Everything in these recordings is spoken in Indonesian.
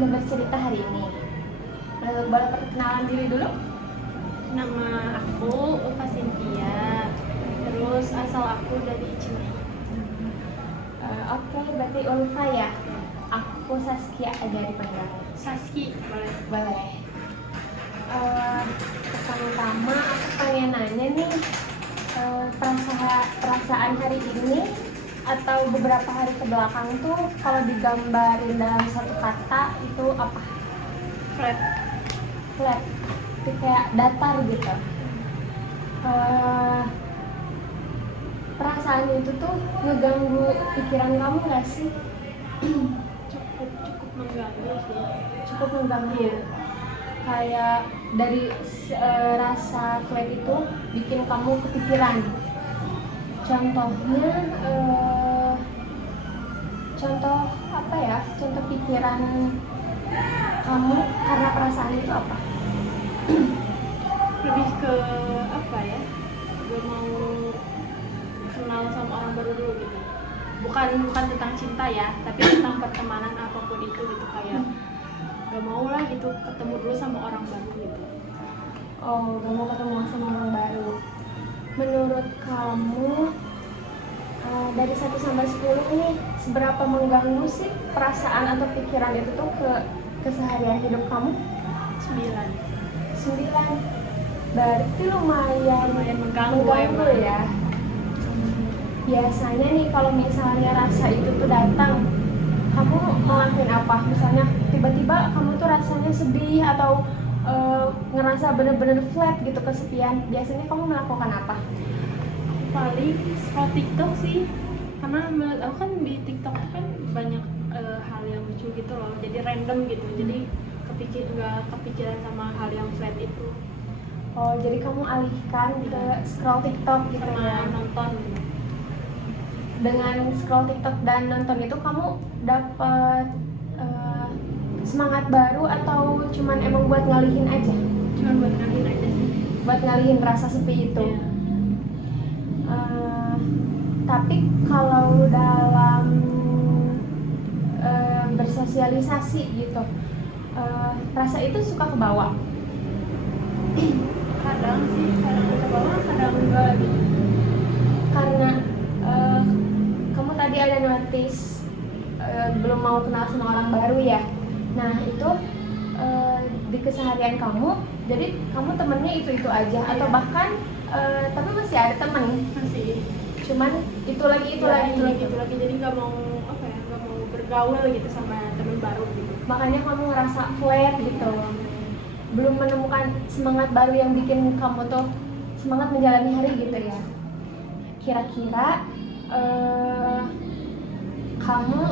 Anda bercerita hari ini. Boleh perkenalan diri dulu? Nama aku Ulfa Cynthia. Terus asal aku dari Cimahi. Oke, berarti Ulfa ya. Aku Saskia aja dipanggil. Saski boleh. Boleh. Pertama-tama aku pengen nanya nih, perasaan hari ini atau beberapa hari ke belakang tuh kalau digambarin dalam satu kata itu apa? Flat. Flat. Itu kayak datar gitu. Perasaan itu tuh ngeganggu pikiran kamu gak sih? Cukup mengganggu sih. Cukup mengganggu. Kayak dari rasa flat itu bikin kamu kepikiran. Contohnya contoh apa ya? Contoh pikiran kamu karena perasaan itu apa? Lebih ke apa ya? Gue mau kenal sama orang baru dulu gitu. Bukan tentang cinta ya, tapi tentang pertemanan apapun itu gitu, kayak gak mau lah gitu ketemu dulu sama orang baru gitu. Oh, gak mau ketemu sama orang baru. Menurut kamu dari 1 sampai 10 nih, seberapa mengganggu sih perasaan atau pikiran itu tuh ke keseharian hidup kamu? 9. 9. Berarti lumayan mengganggu ya. Biasanya nih kalau misalnya rasa itu tuh datang, kamu ngelakuin apa? Misalnya tiba-tiba kamu tuh rasanya sedih atau ngerasa bener-bener flat gitu, kesepian. Biasanya kamu melakukan apa? Paling scroll TikTok sih, karena menurut aku kan di TikTok kan banyak hal yang lucu gitu loh, jadi random gitu, jadi nggak kepikiran sama hal yang flat itu. Oh, jadi kamu alihkan ke scroll TikTok gitu sama ya? nonton. Dengan scroll TikTok dan nonton itu kamu dapat semangat baru atau cuman emang buat ngalihin aja? Cuman buat ngalihin aja sih. Buat ngalihin rasa sepi itu. Iya. Tapi kalau dalam bersosialisasi gitu, rasa itu suka kebawa. Kadang sih, kadang ke bawah, kadang enggak gitu. Karena kamu tadi ada notice belum mau kenal sama orang baru ya. Nah itu di keseharian kamu, jadi kamu temennya itu aja, Iya. atau bahkan tapi masih ada temen, Masih cuman itu lagi jadi nggak mau bergaul gitu sama teman baru gitu. makanya kamu ngerasa flat gitu, belum menemukan semangat baru yang bikin kamu tuh semangat menjalani hari gitu ya. Kira-kira kamu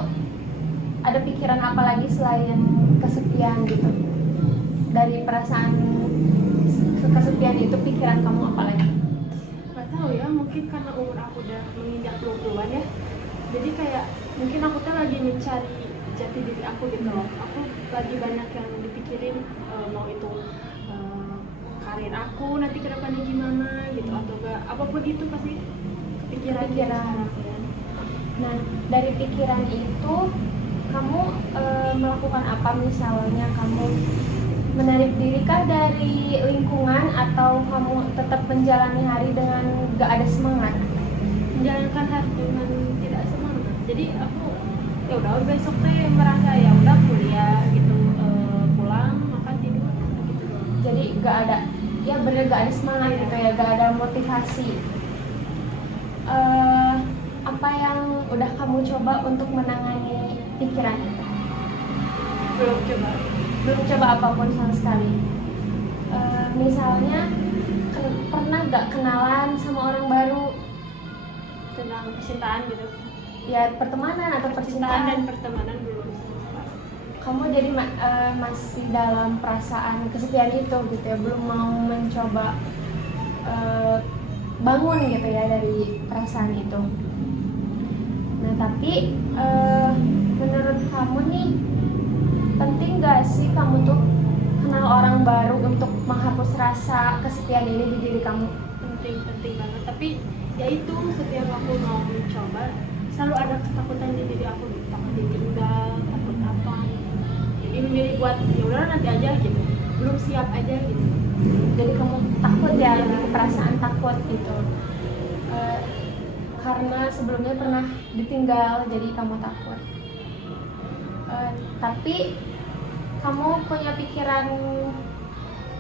ada pikiran apa lagi selain kesepian gitu? Dari perasaan kesepian itu, pikiran kamu apa lagi? Nggak tahu ya, mungkin karena umur aku udah menginjak 20-an ya, jadi kayak mungkin aku tuh lagi mencari jati diri aku gitu loh. Aku lagi banyak yang dipikirin, mau itu karir aku nanti ke depannya gimana gitu, atau enggak apapun itu pasti kepikiran. Nah, dari pikiran itu kamu melakukan apa? Misalnya kamu menarik diri kah dari lingkungan, atau kamu tetap menjalani hari dengan gak ada semangat? Menjalankan hari dengan tidak semangat. Jadi aku ya udah besok teh merasa ya udah kuliah gitu, pulang makan tidur gitu. Jadi gak ada, ya bener gak ada semangat gitu ya, gak ada motivasi. Apa yang udah kamu coba untuk menangani pikiran itu? Belum coba apapun sama sekali. Misalnya pernah gak kenalan sama orang baru? Tentang percintaan gitu. Ya pertemanan atau percintaan. Dan pertemanan belum. Kamu jadi masih dalam perasaan kesepian itu gitu ya, belum mau mencoba bangun gitu ya dari perasaan itu. Nah tapi menurut kamu nih, penting gak sih kamu tuh kenal orang baru untuk menghapus rasa kesepian ini di diri kamu? Penting banget, tapi ya itu, setiap aku mau mencoba selalu ada ketakutan di diri aku, takut ditinggal, takut apa. Jadi memilih buat ya udah nanti aja gitu, belum siap aja gitu. Jadi kamu takut ya, lebih ke perasaan takut gitu. Eh, karena sebelumnya pernah ditinggal jadi kamu takut. Tapi kamu punya pikiran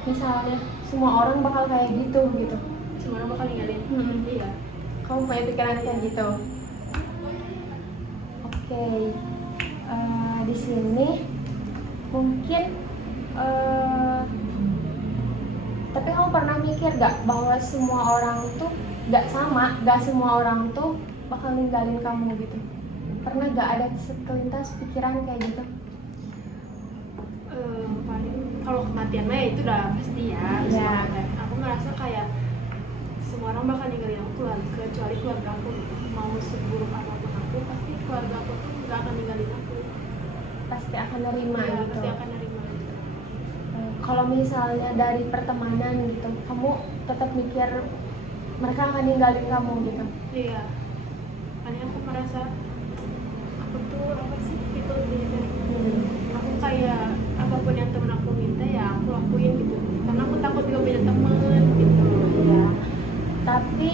misalnya semua orang bakal kayak gitu gitu. Semua orang bakal ninggalin. Iya. Kamu punya pikiran kayak gitu. Oke. Di sini mungkin tapi kamu pernah mikir gak bahwa semua orang tuh gak sama, gak semua orang tuh bakal ninggalin kamu gitu? Pernah gak ada sekelintas pikiran kayak gitu? Paling kalau kematian mah ya itu udah pasti ya. Ya. Aku ngerasa kayak semua orang bakal ninggalin aku, kecuali keluarga aku gitu. Mau seburuk apapun aku, pasti keluarga aku tuh gak akan ninggalin aku. Pasti akan nerima Ya, gitu. pasti akan nerima gitu. Kalau misalnya dari pertemanan gitu, kamu tetap mikir mereka akan ninggalin kamu gitu? Iya. Karena aku merasa aku tuh apa sih people pleaser. Aku kayak apapun yang temen aku minta ya aku lakuin gitu. Karena aku takut gak punya temen gitu. Ya. Tapi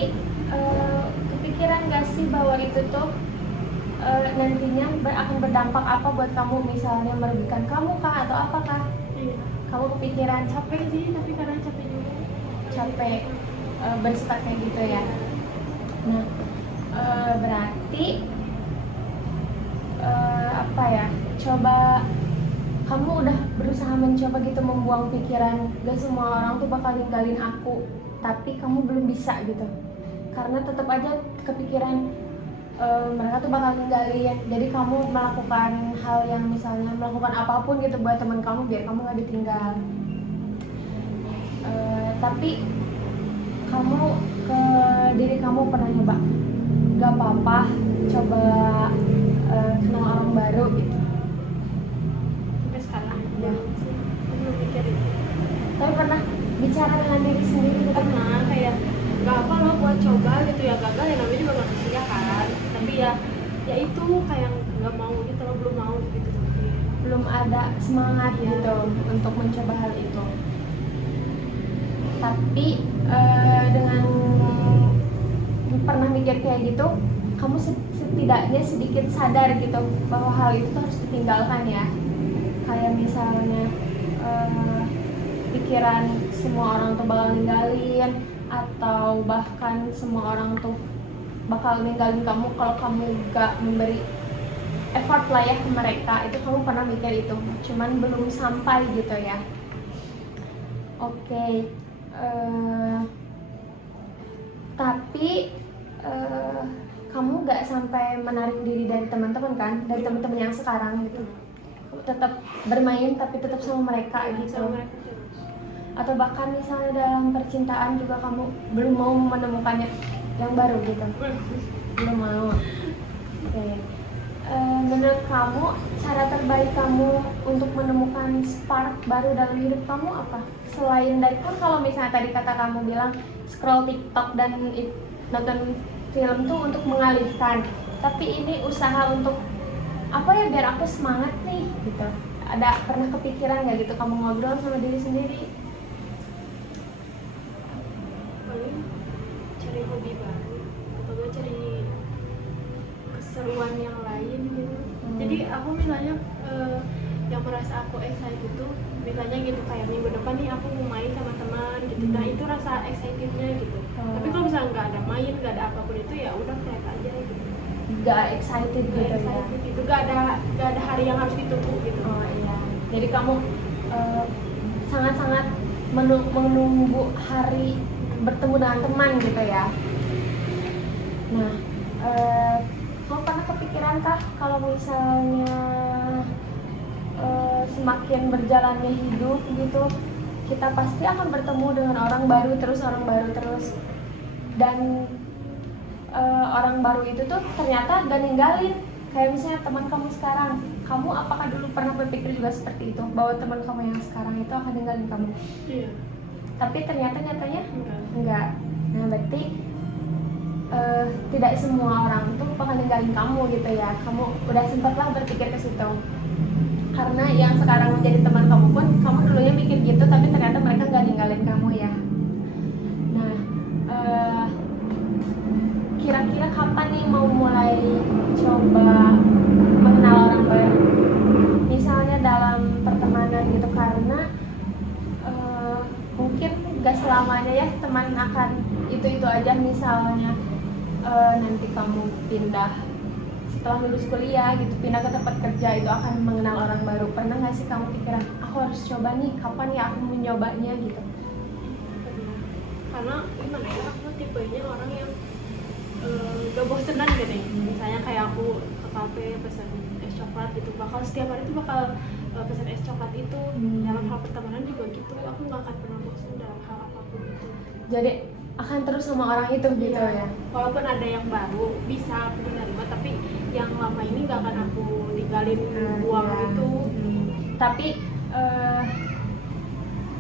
kepikiran gak sih bahwa itu tuh nantinya akan berdampak apa buat kamu, misalnya merugikan kamu kah atau apakah? Iya. Kamu kepikiran Capek sih, tapi karena capek juga. capek bersifat kayak gitu ya? Nah, berarti apa ya? Coba kamu udah berusaha mencoba gitu membuang pikiran gak semua orang tuh bakal ninggalin aku, tapi kamu belum bisa gitu. Karena tetap aja kepikiran mereka tuh bakal ninggalin. Jadi kamu melakukan hal yang misalnya melakukan apapun gitu buat teman kamu biar kamu gak ditinggal. Tapi kamu ke diri kamu pernah nyoba gak apa-apa coba kenal orang baru gitu? Sampai sekarang Ya. aku belum mikirin. Tapi pernah bicara dengan diri sendiri gitu? Pernah kayak gak apa loh buat coba gitu ya, gagal ya namanya juga manusia kan. Tapi ya itu kayak nggak mau gitu loh, belum mau gitu. Belum ada semangat Iya. gitu untuk mencoba hal itu. Tapi dengan pernah mikir kayak gitu, kamu setidaknya sedikit sadar gitu bahwa hal itu tuh harus ditinggalkan ya. Kayak misalnya pikiran semua orang tuh bakal ninggalin, atau bahkan semua orang tuh bakal ninggalin kamu kalau kamu gak memberi effort lah ya ke mereka. Itu kamu pernah mikir itu, cuman belum sampai gitu ya. Oke. Tapi kamu gak sampai menarik diri dari teman-teman kan, dari teman-teman yang sekarang gitu? Kamu tetap bermain tapi tetap sama mereka gitu? Sama mereka terus. Atau bahkan misalnya dalam percintaan juga kamu belum mau menemukannya yang baru gitu? Belum mau. Oke. Menurut kamu cara terbaik kamu untuk menemukan spark baru dalam hidup kamu apa? Selain dari, kan kalau misalnya tadi kata kamu bilang scroll TikTok dan nonton film tuh untuk mengalihkan, tapi ini usaha untuk apa ya, biar aku semangat nih gitu. Ada pernah kepikiran nggak gitu kamu ngobrol sama diri sendiri? Paling cari hobi baru atau gue cari keseruan yang lain gitu. Jadi aku misalnya yang merasa aku excited itu misalnya gitu kayak minggu depan nih aku mau main sama teman gitu. Nah itu rasa excitednya gitu. Tapi kalau misalnya nggak ada main, nggak ada apapun itu ya udah flat aja gitu. Gak excited Nggak gitu ya? excited gitu, nggak ada hari yang harus ditunggu gitu. Oh iya. Jadi kamu sangat-sangat menunggu hari bertemu dengan teman gitu ya. Nah, kamu pernah kepikiran kah kalau misalnya semakin berjalannya hidup gitu, kita pasti akan bertemu dengan orang baru terus, dan orang baru itu tuh ternyata gak ninggalin. Kayak misalnya teman kamu sekarang, kamu apakah dulu pernah berpikir juga seperti itu, bahwa teman kamu yang sekarang itu akan ninggalin kamu? Iya. Tapi ternyata nyatanya Enggak. enggak. Nah berarti tidak semua orang tuh bakal ninggalin kamu gitu ya. Kamu udah sempatlah berpikir ke situ. Karena yang sekarang menjadi teman kamu pun, kamu dulunya mikir gitu, tapi ternyata mereka nggak ninggalin kamu ya. Nah, kira-kira kapan nih mau mulai coba mengenal orang baru? Misalnya dalam pertemanan gitu, karena mungkin gak selamanya ya teman akan itu aja. Misalnya nanti kamu pindah setelah lulus kuliah gitu, pindah ke tempat kerja, itu akan mengenal orang baru. Pernah gak sih kamu pikiran, aku harus coba nih, kapan ya aku menyobanya gitu? Karena gimana ya, aku tipenya orang yang gak bosenan gitu nih. Misalnya kayak aku ke kafe pesen es coklat gitu, bakal setiap hari tuh bakal pesen es coklat itu. Dalam hal pertemanan juga gitu, aku gak akan pernah bosan dalam hal apapun itu. Jadi akan terus sama orang itu gitu ya? Walaupun ada yang baru bisa aku menerima, tapi yang lama ini gak akan aku tinggalin buang Ya. itu. Tapi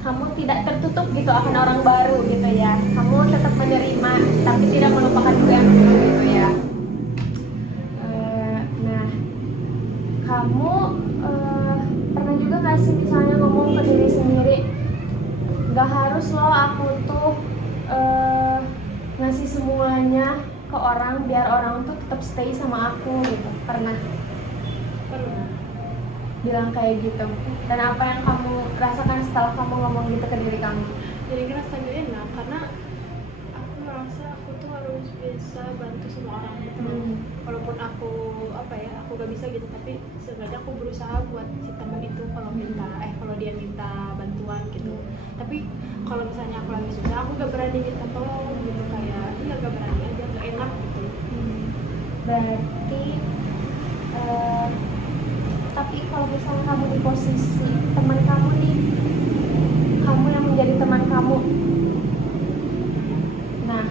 kamu tidak tertutup gitu akan orang baru gitu ya, kamu tetap menerima tapi tidak melupakan juga yang dulu gitu ya. Nah, kamu pernah juga gak sih misalnya ngomong ke diri sendiri, gak harus loh aku tuh ngasih semuanya ke orang biar orang tuh tetap stay sama aku gitu? Pernah bilang kayak gitu? Dan apa yang kamu rasakan setelah kamu ngomong gitu ke diri kamu? Jadi ngerasa gak enak karena aku merasa aku tuh harus bisa bantu semua orang gitu. Walaupun aku aku gak bisa gitu, tapi seenggaknya aku berusaha buat si teman itu kalau dia minta bantuan gitu. Tapi kalau misalnya aku lagi susah, aku gak berani minta tolong gitu, kayak gak berani aja, gak enak gitu. Berarti tapi kalau misalnya kamu di posisi teman kamu nih, kamu yang menjadi teman kamu, nah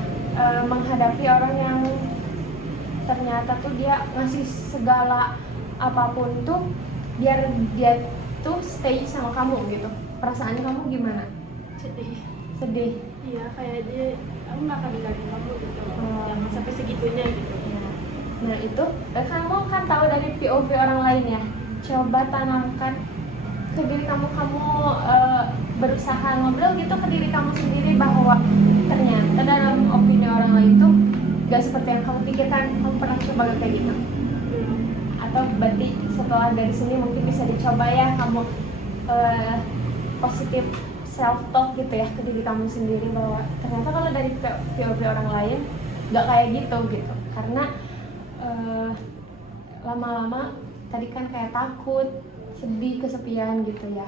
menghadapi orang yang ternyata tuh dia ngasih segala apapun tuh biar dia tuh stay sama kamu gitu, perasaan kamu gimana? Sedih. Iya, kayak dia, aku gak akan ninggalin kamu gitu loh. Jangan sampai segitunya gitu. Nah itu kamu kan tahu dari POV orang lain ya, coba tanamkan ke diri kamu, berusaha ngobrol gitu ke diri kamu sendiri bahwa ternyata dalam opini orang lain tuh gak seperti yang kamu pikirkan. Kamu pernah coba gak kayak gitu? Atau berarti setelah dari sini mungkin bisa dicoba ya kamu positif self talk gitu ya ke diri kamu sendiri, bahwa ternyata kalau dari POV orang lain gak kayak gitu. Karena lama-lama tadi kan kayak takut, sedih, kesepian gitu ya.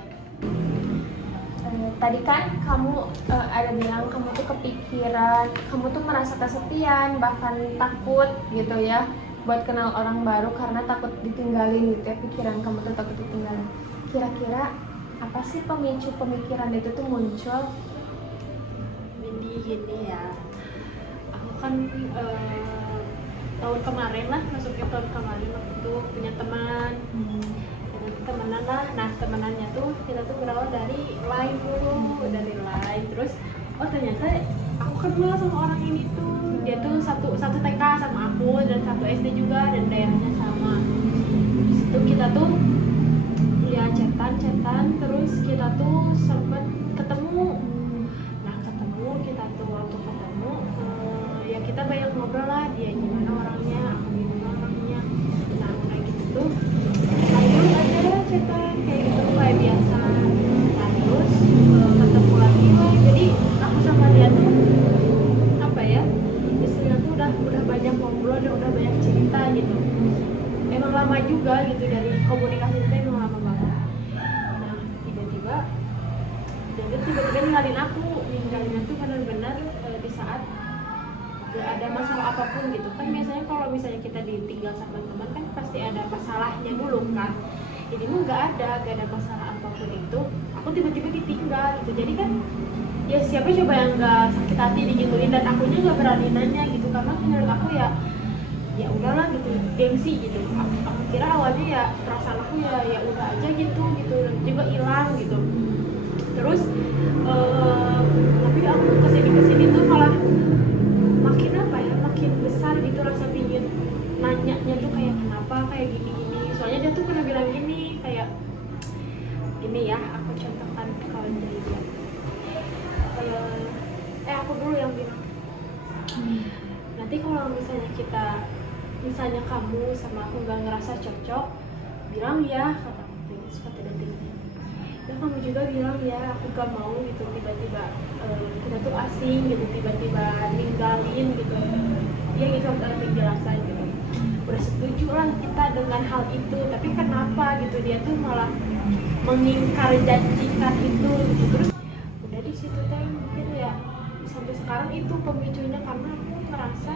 Tadi kan kamu ada bilang kamu tuh kepikiran, kamu tuh merasa kesepian, bahkan takut gitu ya buat kenal orang baru karena takut ditinggalin gitu ya. Pikiran kamu tuh takut ditinggalin. Kira-kira apa sih pemicu pemikiran itu tuh muncul? Jadi gini ya, aku kan tahun kemarin lah, masuknya tahun kemarin waktu itu punya teman. Temenan lah, nah temenannya tuh kita tuh berawal dari line dulu, dari line. Terus ternyata aku kenal sama orang ini tuh, dia tuh satu TK sama aku dan satu SD juga dan daerahnya sama. Terus itu kita tuh ya chatan, terus kita tuh sempet ketemu. Nah kita tuh waktu ketemu ya kita banyak ngobrol lah, dia gimana orangnya, aku gimana orangnya. Nah kayak gitu tuh lanjut aja chatan kayak gitu kayak biasa. Nah terus ketemu lagi lah, jadi aku sama dia tuh istilahnya tuh udah banyak ngobrol dan udah banyak cerita gitu. Emang lama juga gitu, dari komunikasi kita emang lama banget. Nah tiba-tiba ninggalin aku, ninggalinnya tuh benar-benar di saat gak ada masalah apapun gitu kan. Biasanya kalau misalnya kita ditinggal sama teman kan pasti ada masalahnya dulu kan. Ini mah gak ada masalah apapun itu, aku tiba-tiba ditinggal gitu. Jadi kan ya siapa coba yang gak sakit hati digituin, dan akunya gak berani nanya gitu karena menurut aku ya udahlah gitu, gengsi gitu. Aku kira awalnya ya perasaan aku ya udah aja gitu dan juga hilang gitu. Terus tapi aku kesini tuh malah makin besar gitu rasa pingin nanyanya tuh kayak kenapa kayak gini. Soalnya dia tuh pernah bilang gini kayak Jadi kalau misalnya kamu sama aku nggak ngerasa cocok, bilang ya, kata aku kata Dating. Dan kamu juga bilang ya, aku gak mau gitu tiba-tiba kita tuh asing gitu, tiba-tiba ninggalin gitu. Ya gitu harus ada penjelasan gitu. Udah setuju lah kita dengan hal itu, tapi kenapa gitu dia tuh malah mengingkar janjikan itu gitu. Terus udah di situ teh mungkin ya sampai sekarang itu pemicunya karena aku ngerasa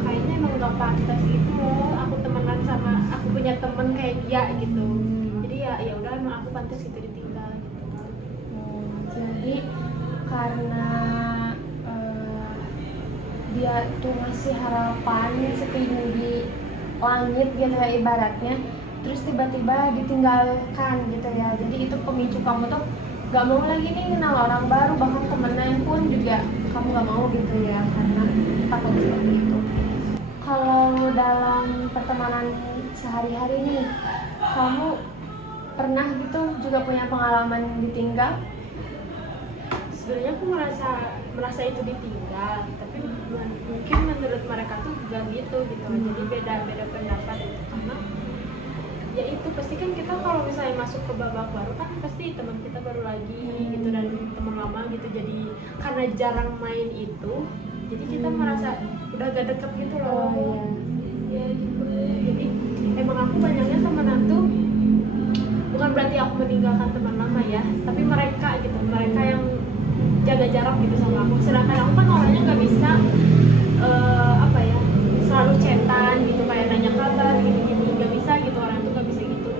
kayaknya emang gak pantas gitu loh aku temenan sama aku punya temen kayak dia gitu. Jadi ya udah emang aku pantas gitu ditinggal gitu. Jadi karena dia tuh ngasih harapan setinggi langit gitu ya ibaratnya, terus tiba-tiba ditinggalkan gitu ya. Jadi itu pemicu kamu tuh gak mau lagi nih kenal orang baru, bahkan temenan pun juga kamu gak mau gitu ya, karena takut seperti itu. Kalau dalam pertemanan sehari-hari nih, kamu pernah gitu juga punya pengalaman ditinggal? Sebenarnya aku merasa itu ditinggal, tapi mungkin menurut mereka tuh gak gitu gitu. Jadi beda pendapat gitu. Karena ya itu pasti kan kita kalau misalnya masuk ke babak baru kan pasti teman kita baru lagi gitu dan teman lama gitu. Jadi karena jarang main itu, jadi kita merasa udah gak deket gitu loh. Ya gitu. Jadi emang aku banyaknya temenan tuh bukan berarti aku meninggalkan teman lama ya, tapi mereka yang jaga jarak gitu sama aku. Sedangkan aku kan orangnya nggak bisa selalu chatan gitu kayak nanya kabar gini nggak bisa gitu, orang tuh nggak bisa gitu.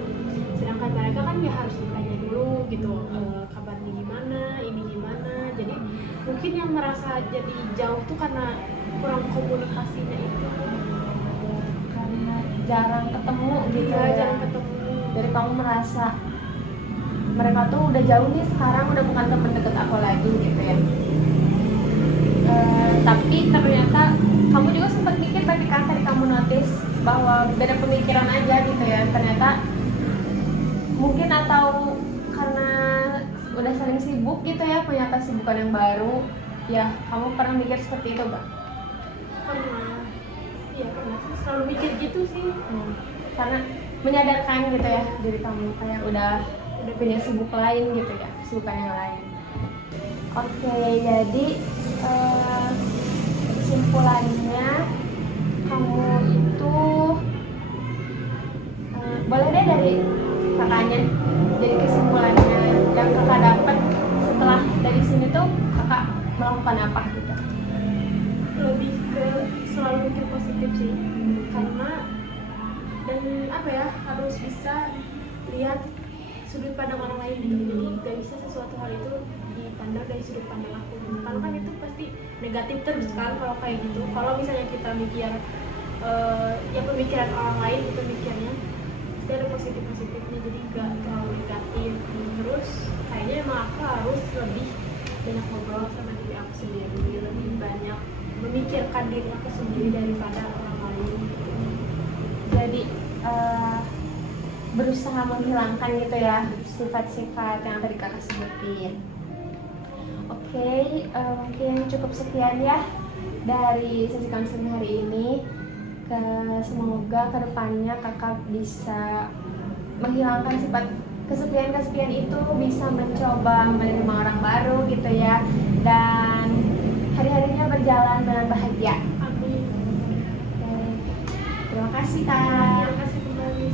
Sedangkan mereka kan ya harus ditanya dulu gitu, kabarnya gimana, ini gimana. Jadi mungkin yang merasa jadi jauh tuh karena kurang komunikasinya itu, Karena jarang ketemu gitu ya. jarang ketemu. Jadi kamu merasa mereka tuh udah jauh nih, sekarang udah bukan teman deket aku lagi gitu ya. Tapi ternyata kamu juga sempat mikir tadi kan, tadi kamu notice bahwa beda pemikiran aja gitu ya. Ternyata mungkin atau karena udah saling sibuk gitu ya, punya kesibukan yang baru ya. Kamu pernah mikir seperti itu gak? Pernah sih, selalu mikir gitu sih. Karena menyadarkan gitu ya diri kamu kayak udah punya sibuk lain gitu ya, kesibukan yang lain. Oke, jadi kesimpulannya kamu itu boleh deh dari kakaknya. Jadi kesimpulannya yang kakak dapat setelah dari sini tuh kakak melakukan apa gitu? Lebih ke selalu mikir positif sih, karena dan harus bisa lihat sudut pandang orang lain gitu. Jadi gak bisa sesuatu hal itu dipandang dari sudut pandang aku gitu. Karena kan itu pasti negatif terus kan kalau kayak gitu. Kalau misalnya kita mikir ya pemikiran orang lain itu mikirnya pasti ada positifnya, jadi gak terlalu negatif. Terus kayaknya emang aku harus lebih banyak ngobrol sama diri aku sendiri, lebih banyak memikirkan diri aku sendiri daripada orang lain gitu. Jadi berusaha menghilangkan gitu ya sifat-sifat yang tadi kakak sebutin. Oke, mungkin cukup sekian ya dari sesi konseling hari ini. Semoga kedepannya kakak bisa menghilangkan sifat kesepian itu, bisa mencoba menerima orang baru gitu ya, dan hari-harinya berjalan dengan bahagia. Amin. Terima kasih Kak. Terima kasih kembali.